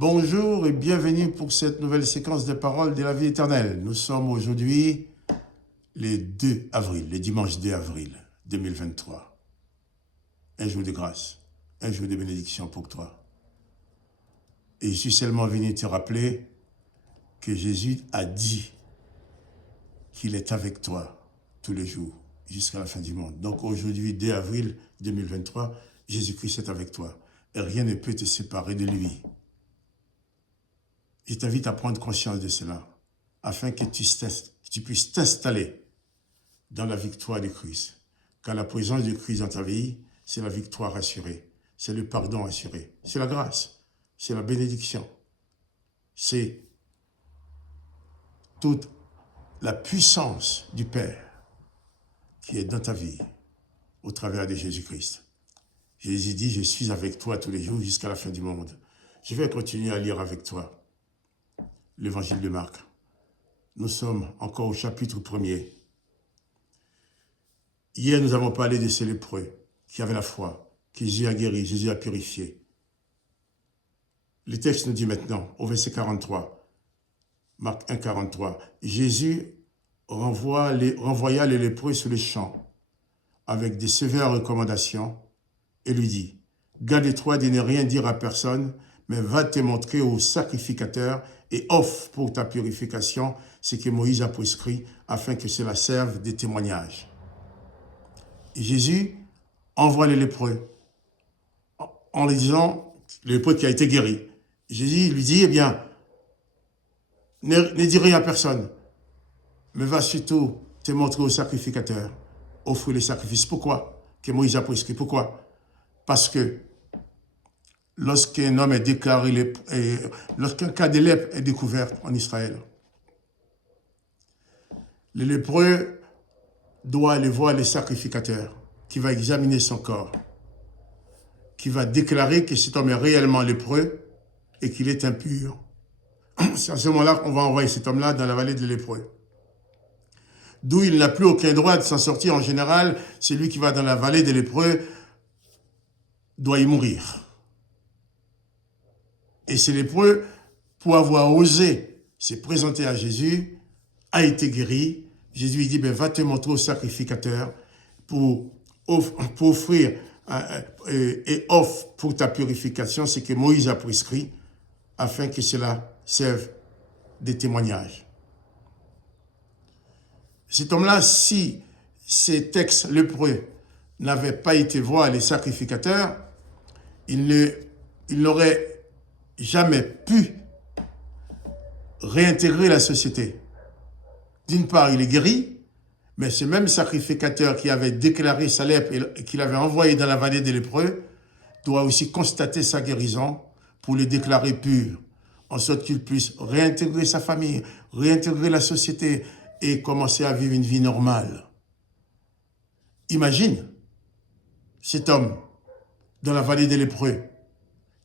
Bonjour et bienvenue pour cette nouvelle séquence de paroles de la vie éternelle. Nous sommes aujourd'hui le 2 avril, le dimanche 2 avril 2023. Un jour de grâce, un jour de bénédiction pour toi. Et je suis seulement venu te rappeler que Jésus a dit qu'il est avec toi tous les jours jusqu'à la fin du monde. Donc aujourd'hui, 2 avril 2023, Jésus-Christ est avec toi et rien ne peut te séparer de lui. Je t'invite à prendre conscience de cela, afin que tu puisses t'installer dans la victoire de Christ. Car la présence de Christ dans ta vie, c'est la victoire assurée, c'est le pardon assuré, c'est la grâce, c'est la bénédiction, c'est toute la puissance du Père qui est dans ta vie au travers de Jésus-Christ. Jésus dit, je suis avec toi tous les jours jusqu'à la fin du monde. Je vais continuer à lire avec toi l'évangile de Marc. Nous sommes encore au chapitre 1er. Hier, nous avons parlé de ces lépreux qui avaient la foi, que Jésus a guéri, Jésus a purifié. Le texte nous dit maintenant, au verset 43, Marc 1, 43, Jésus renvoya les lépreux sur les champs avec des sévères recommandations et lui dit, « Garde-toi de ne rien dire à personne, mais va te montrer au sacrificateur et offre pour ta purification ce que Moïse a prescrit afin que cela serve de témoignage. » Jésus envoie les lépreux en lui disant, le lépreux qui a été guéri. Jésus lui dit, eh bien, ne dis rien à personne, mais va surtout te montrer au sacrificateur, offre les sacrifices. Pourquoi? Que Moïse a prescrit. Pourquoi? Parce que lorsqu'un homme est déclaré, lorsqu'un cas de lèpre est découvert en Israël, le lépreux doit aller voir le sacrificateur qui va examiner son corps, qui va déclarer que cet homme est réellement lépreux et qu'il est impur. C'est à ce moment-là qu'on va envoyer cet homme-là dans la vallée des lépreux. D'où il n'a plus aucun droit de s'en sortir. En général, celui qui va dans la vallée des lépreux doit y mourir. Et ce lépreux, pour avoir osé se présenter à Jésus, a été guéri. Jésus lui dit, ben, va te montrer au sacrificateur pour offrir et offre pour ta purification ce que Moïse a prescrit, afin que cela serve de témoignage. Cet homme-là, si ces textes lépreux n'avaient pas été voir les sacrificateurs, il n'aurait jamais pu réintégrer la société. D'une part, il est guéri, mais ce même sacrificateur qui avait déclaré sa lèpre et qu'il avait envoyé dans la vallée des lépreux doit aussi constater sa guérison pour le déclarer pur, en sorte qu'il puisse réintégrer sa famille, réintégrer la société et commencer à vivre une vie normale. Imagine cet homme dans la vallée des lépreux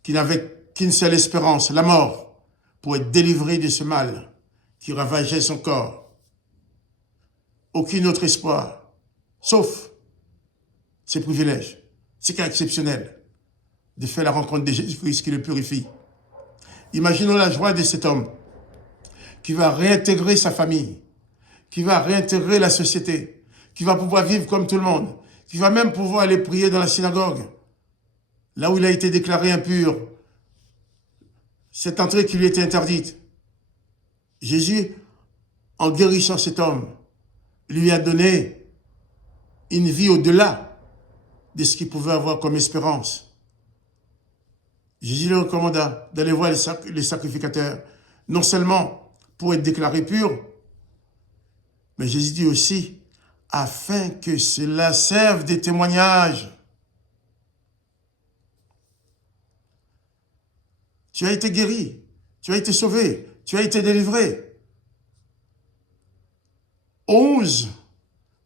qui n'avait qu'une seule espérance, la mort, pour être délivré de ce mal qui ravageait son corps. Aucun autre espoir, sauf ses privilèges, ce cas exceptionnel, de faire la rencontre de Jésus-Christ qui le purifie. Imaginons la joie de cet homme qui va réintégrer sa famille, qui va réintégrer la société, qui va pouvoir vivre comme tout le monde, qui va même pouvoir aller prier dans la synagogue, là où il a été déclaré impur, cette entrée qui lui était interdite. Jésus, en guérissant cet homme, lui a donné une vie au-delà de ce qu'il pouvait avoir comme espérance. Jésus lui recommanda d'aller voir les sacrificateurs, non seulement pour être déclaré pur, mais Jésus dit aussi, afin que cela serve de témoignage. Tu as été guéri, tu as été sauvé, tu as été délivré. Ose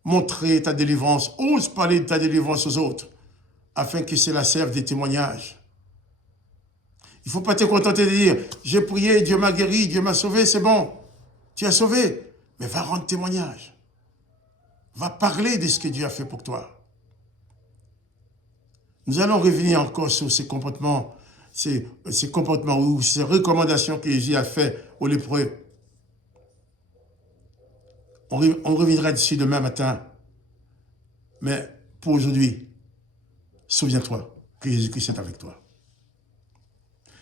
montrer ta délivrance, ose parler de ta délivrance aux autres, afin que cela serve de témoignage. Il ne faut pas te contenter de dire, j'ai prié, Dieu m'a guéri, Dieu m'a sauvé, c'est bon. Tu as sauvé, mais va rendre témoignage. Va parler de ce que Dieu a fait pour toi. Nous allons revenir encore sur ces comportements ces comportements ou ces recommandations que Jésus a fait aux lépreux. On reviendra d'ici demain matin. Mais pour aujourd'hui, souviens-toi que Jésus-Christ est avec toi.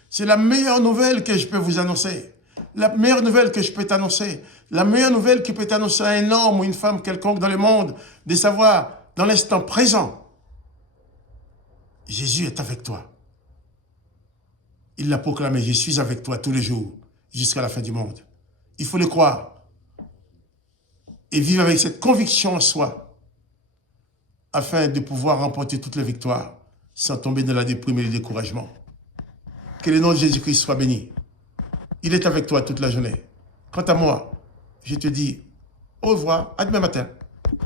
C'est la meilleure nouvelle que je peux vous annoncer. La meilleure nouvelle que je peux t'annoncer. La meilleure nouvelle qui peut t'annoncer à un homme ou une femme quelconque dans le monde, de savoir, dans l'instant présent, Jésus est avec toi. Il l'a proclamé, je suis avec toi tous les jours, jusqu'à la fin du monde. Il faut le croire. Et vivre avec cette conviction en soi, afin de pouvoir remporter toutes les victoires, sans tomber dans la déprime et le découragement. Que le nom de Jésus-Christ soit béni. Il est avec toi toute la journée. Quant à moi, je te dis au revoir, à demain matin.